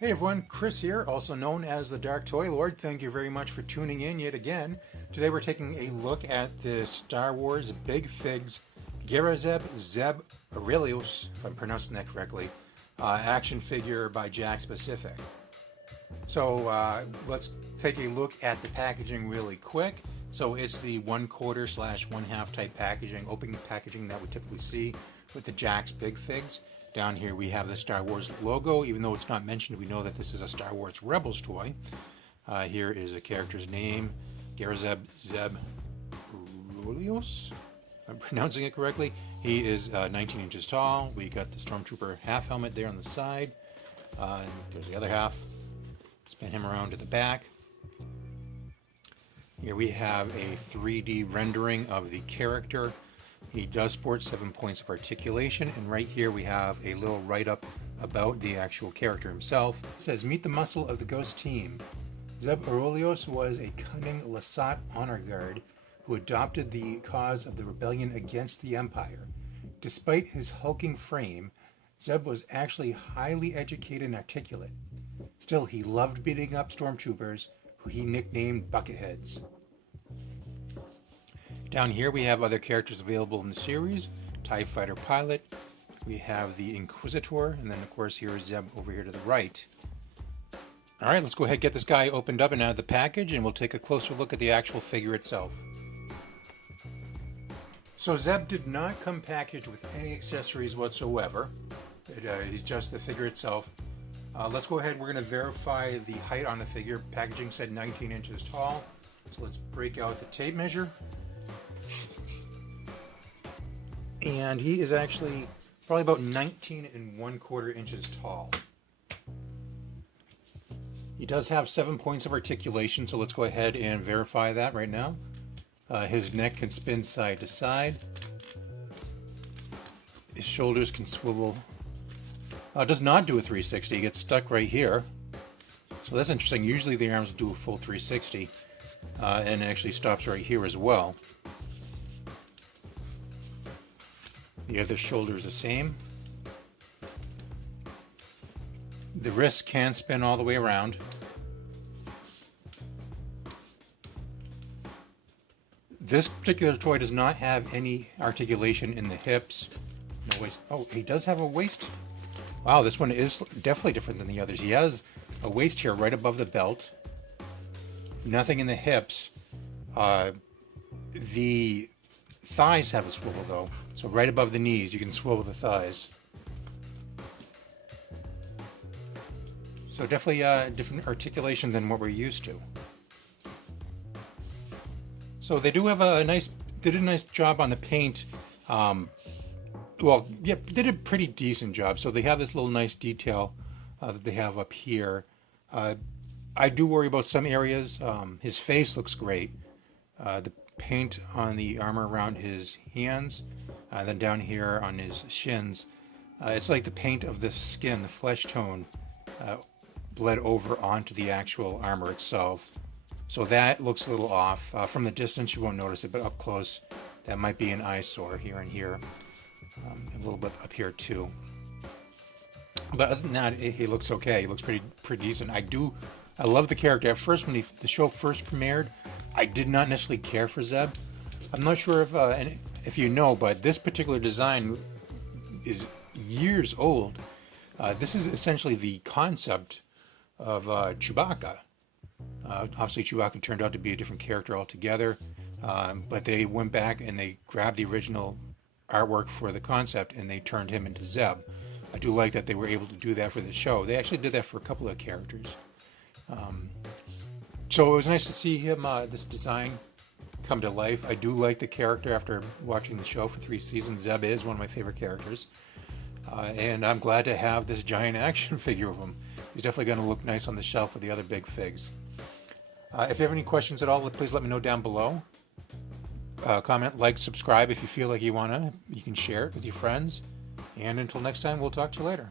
Hey everyone, Chris here, also known as the Darktoylord. Thank you very much for tuning in yet again. Today we're taking a look at the Star Wars Big Figs Garazeb Zeb Orrelios, if I'm pronouncing that correctly, action figure by Jakks Pacific. So let's take a look at the packaging really quick. So it's the 1/4 / 1/2 type packaging, open packaging that we typically see with the Jakks Big Figs. Down here we have the Star Wars logo. Even though it's not mentioned, we know that this is a Star Wars Rebels toy. Here is a character's name, Garazeb Zeb Orrelios, if I'm pronouncing it correctly. He is 19 inches tall. We got the Stormtrooper half helmet there on the side. And there's the other half. Spin him around to the back. Here we have a 3D rendering of the character. He does sport 7 points of articulation, and right here we have a little write-up about the actual character himself. It says, "Meet the muscle of the Ghost Team. Zeb Orrelios was a cunning Lasat honor guard who adopted the cause of the rebellion against the Empire. Despite his hulking frame, Zeb was actually highly educated and articulate. Still, he loved beating up stormtroopers, who he nicknamed Bucketheads." Down here we have other characters available in the series. TIE Fighter Pilot. We have the Inquisitor, and then of course here is Zeb over here to the right. Alright, let's go ahead and get this guy opened up and out of the package, and we'll take a closer look at the actual figure itself. So Zeb did not come packaged with any accessories whatsoever. He's just the figure itself. Let's go ahead, we're going to verify the height on the figure. Packaging said 19 inches tall. So let's break out the tape measure. And he is actually probably about 19 1/4 inches tall. He does have 7 points of articulation, so let's go ahead and verify that right now. His neck can spin side to side. His shoulders can swivel. Does not do a 360, he gets stuck right here. So that's interesting. Usually the arms do a full 360, and it actually stops right here as well. The other shoulder is the same. The wrist can spin all the way around. This particular toy does not have any articulation in the hips. No waist. Oh, he does have a waist. Wow, this one is definitely different than the others. He has a waist here right above the belt. Nothing in the hips. The thighs have a swivel though, so right above the knees you can swivel the thighs. So definitely different articulation than what we're used to. So they do have did a nice job on the paint. Well, yeah, did a pretty decent job. So they have this little nice detail that they have up here. I do worry about some areas. His face looks great. The paint on the armor around his hands, then down here on his shins, it's like the paint of the skin, the flesh tone, bled over onto the actual armor itself. So that looks a little off. From the distance you won't notice it, but up close that might be an eyesore here and here. A little bit up here too. But other than that, he looks okay. He looks pretty decent. I love the character. At first, when the show first premiered, I did not necessarily care for Zeb. I'm not sure if you know, but this particular design is years old. This is essentially the concept of Chewbacca. Obviously, Chewbacca turned out to be a different character altogether, but they went back and they grabbed the original artwork for the concept and they turned him into Zeb. I do like that they were able to do that for the show. They actually did that for a couple of characters. So it was nice to see him, this design, come to life. I do like the character after watching the show for 3 seasons. Zeb is one of my favorite characters. And I'm glad to have this giant action figure of him. He's definitely going to look nice on the shelf with the other big figs. If you have any questions at all, please let me know down below. Comment, like, subscribe if you feel like you want to. You can share it with your friends. And until next time, we'll talk to you later.